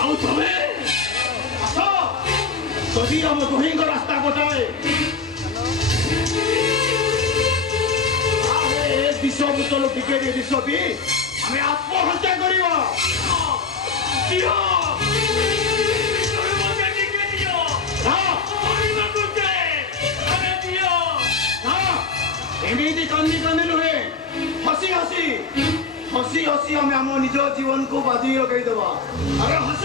आउ तमे आसो যদি हम दुहिंग रास्ता गोटाए विष बोतल टिके विष पी आम आत्महत्या करवा एमती कानी कानी नुहे हसी हसी हसी हसी आम निज जीवन को बाजी लगे अरे हस